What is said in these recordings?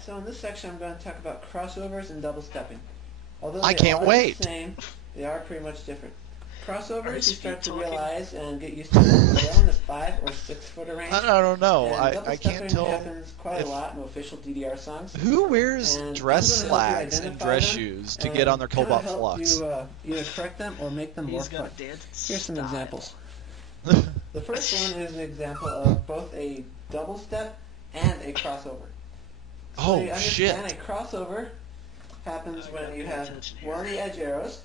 Alright, so in this section I'm going to talk about crossovers and double stepping. Although I they can't are wait. the same, they are pretty much different. Crossovers you start to talking? realize and get used to around the 5 or 6 footer range. I don't know. And double I stepping can't tell. happens quite a lot in official DDR songs. Who wears And dress I'm gonna help you slacks and identify dress them shoes to and get on their kinda Cobalt help Flux? you either correct them or make them more He's got fun. a dance Here's some style. examples. The first one is an example of both a double step and a crossover. So Oh you shit! understand a crossover happens when you have one of the edge arrows,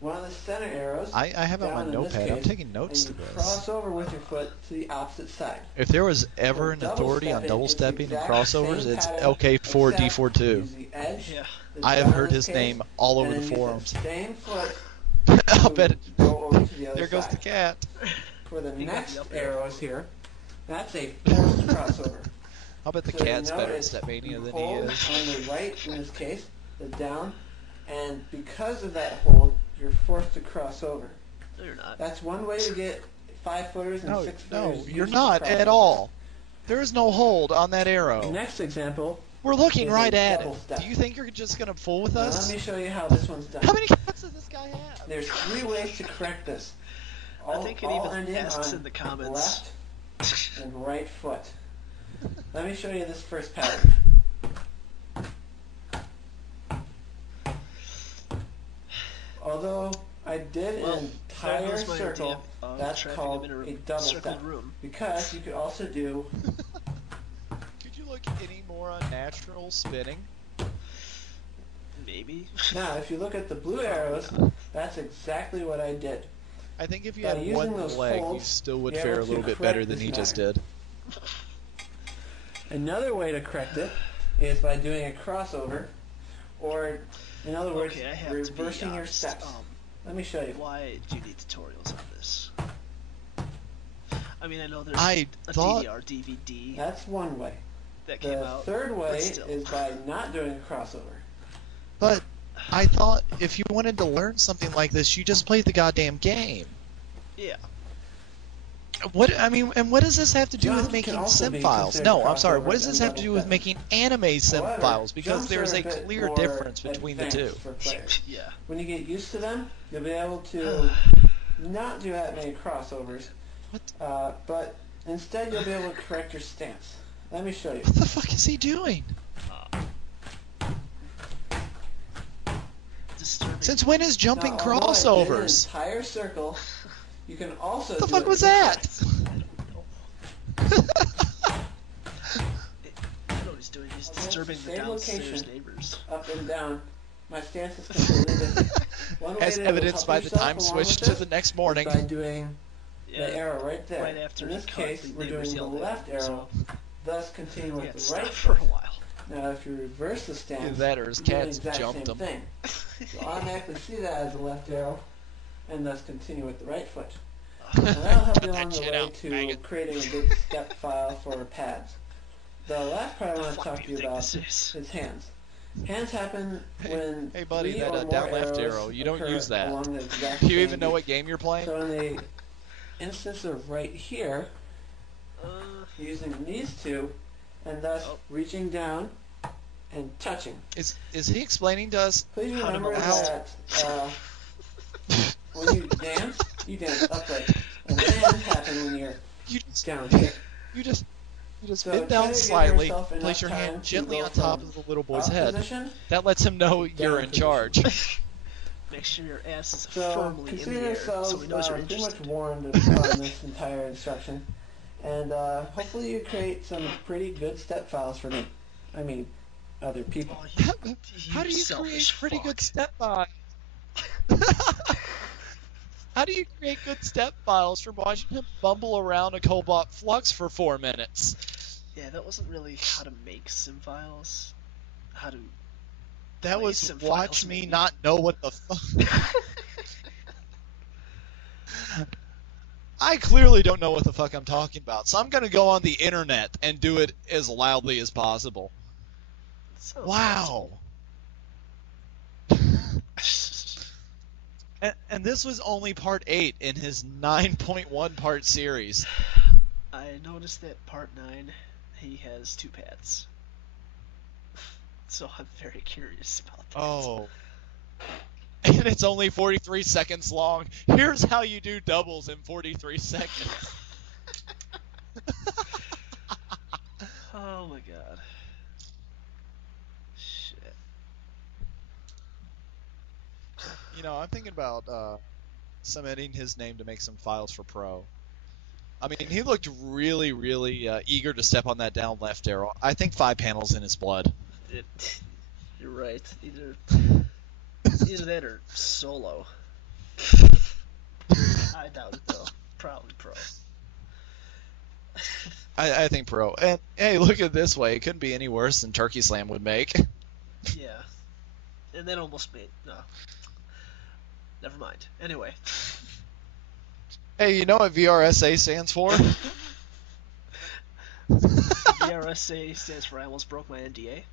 one of the center arrows. I have it on down my in this notepad. I'm case, taking notes to and you this. cross over with your foot to the opposite side. If there was ever So an double authority on stepping double is the stepping and exact crossovers, same it's pattern, LK4 except D42. use the edge, Yeah. the I have down heard in his this name case, all over and the then use forums. the same foot I'll to bet it. go over to the other There goes side. the cat. For the You got next the up arrow. arrows here, that's a forced crossover. I'll bet the So you cat's better at notice Stepmania you than he hold is. on the right, in this case, the down, and because of that hold, you're forced to cross over. No, you're not. That's one way to get 5 footers and No, 6 no, footers. you're used to not cross at over. all. There is no hold on that The arrow. next example, We're looking is right a at double it. step. Do you think you're just gonna fool with now us? let me show you how this one's done. How many cats does this guy have? There's 3 ways to correct this. I think it all even ending asks on in the comments. left and right foot. Let me show you this first pattern. Although I did Well, an there entire goes my circle, idea of that's trapping called him in a double circled step. room. Because you could also do, Could you look any more unnatural spinning? Maybe. now if you look at the blue arrows, that's exactly what I did. I think if you By had using one those leg, you folds, still would you're fare a able to little bit correct better than this he just matter. did. Another way to correct it is by doing a crossover, or in other words, Okay, I have to be reversing your honest. steps. Let me show you. Why do you need tutorials on this? I mean, I know there's I a thought- DDR DVD That's one way. that came The out. third way but still. is by not doing a crossover. But I thought if you wanted to learn something like this, you just played the goddamn game. Yeah. What I mean, and what does this have to do Jumps with can making also sim be files? considered No, I'm sorry. crossovers What does this and have to do double with stepping. making anime sim However, files? Because jumps there's are a bit clear more difference between the two. advanced for players. Yeah. When you get used to them, you'll be able to not do that many crossovers, What? but instead you'll be able to correct your stance. Let me show you. What the fuck is he doing? Disturbing. Since when is jumping Now, although I did crossovers? an entire circle, you can also What the do fuck it was zigzag. that? I know what he's doing. He's Okay, disturbing the same downstairs location. neighbors. Up and down. My stance is completely different. One way As to evidenced help by the yourself time along switch with to this the next is morning. by doing Yeah. the arrow right there. Right after In he this cut case, the we're neighbor's doing the yellow left at him, arrow, thus continue He with had to the stop right for a foot. while. Now, if you reverse the stance, Either that or his you do the cats exact jumped same him. thing. You'll automatically see that as the left arrow, and thus continue with the right foot. And that'll help you Cut along that the shit way out, to maggot. creating a good step file for pads. The last part I The want to fuck talk do to you you think about this is? is hands. Hands happen when Hey, buddy, 3 that, or more down left arrows arrow, you don't occur use that. along the exact Do you same even know beat. what game you're playing? So in the instance of right here, using these two, and thus Oh. reaching down and touching. Is he explaining to us? Please How to remember how- that when you dance upright. And hands happen when you're You just down here. you just So bend try down to give slightly, yourself enough place your time hand to gently go on top from of the little boy's up head. position. That lets him know you're down in position. charge. Make sure your ass is So firmly in consider the air yourselves so he knows you're pretty much interested. warned on this entire instruction, and hopefully you create some pretty good step files for me. I mean, other people. Oh, How do you create selfish pretty fuck. good step files? How do you create good step files from watching him bumble around a Cobalt Flux for 4 minutes? Yeah, that wasn't really how to make sim files. How to. That Play was sim watch files, me maybe. not know what the fuck. I clearly don't know what the fuck I'm talking about, so I'm gonna go on the internet and do it as loudly as possible. So Wow. And this was only part 8 in his 9.1 part series. I noticed that part 9, he has 2 pads. So I'm very curious about that. Oh. And it's only 43 seconds long. Here's how you do doubles in 43 seconds. Oh my god. Shit. You know, I'm thinking about submitting his name to make some files for Pro. I mean, he looked really, really eager to step on that down left arrow. I think 5 panels in his blood. You're right. Either that or solo. I doubt it though. Probably Pro. I think Pro. And hey, look at it this way. It couldn't be any worse than Turkey Slam would make. Yeah. And then almost made. No. Never mind. Anyway. Hey, you know what VRSA stands for? VRSA stands for I almost broke my NDA.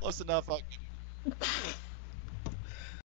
Close enough.